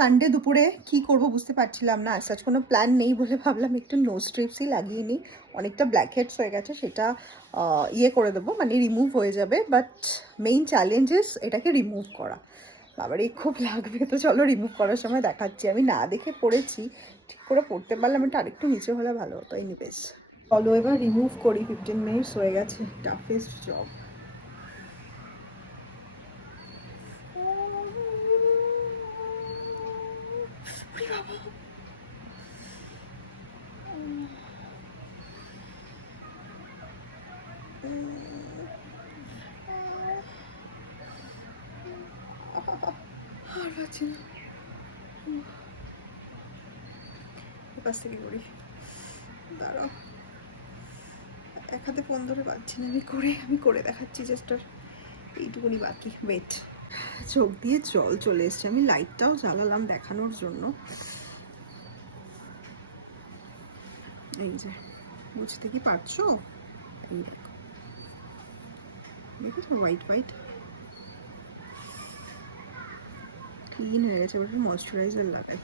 Sunday দুপুরে কি করব বুঝতে পারছিলাম না, সাচ কোনো প্ল্যান নেই বলে ভাবলাম একটু নোজ স্ট্রিপসই লাগিয়ে নিই। অনেকটা ব্ল্যাক হেডস হয়ে গেছে, সেটা ইয়ে করে দেবো, মানে রিমুভ হয়ে যাবে। বাট মেইন চ্যালেঞ্জেস এটাকে রিমুভ করা। বাবারে খুব লাগবে, তো চলো রিমুভ করার সময় দেখাচ্ছি। আমি না দেখে পড়েছি, ঠিক করে পড়তে পারলাম, এটা আরেকটু নিচে হলে ভালো হতো। এনিওয়েজ চলো এবার রিমুভ করি। 15 মিনিটস হয়ে গেছে, টাফেস্ট জব। আর পাচ্ছি না, এপাশ থেকে করি। দাঁড়াও, এক হাতে ফোন ধরে পাচ্ছি না। আমি করে দেখাচ্ছি, জাস্ট এইটুকুনি বাকি। ওয়েট, চোখ দিয়ে জল চলে এসছে। আমি লাইটটাও জ্বালালাম দেখানোর জন্য। এই যে, বুঝতে কি পারছো? এই দেখো, দেখেছো হোয়াইট হোয়াইট ক্লিন হয়ে গেছে। এবার ময়শ্চারাইজার লাগাই।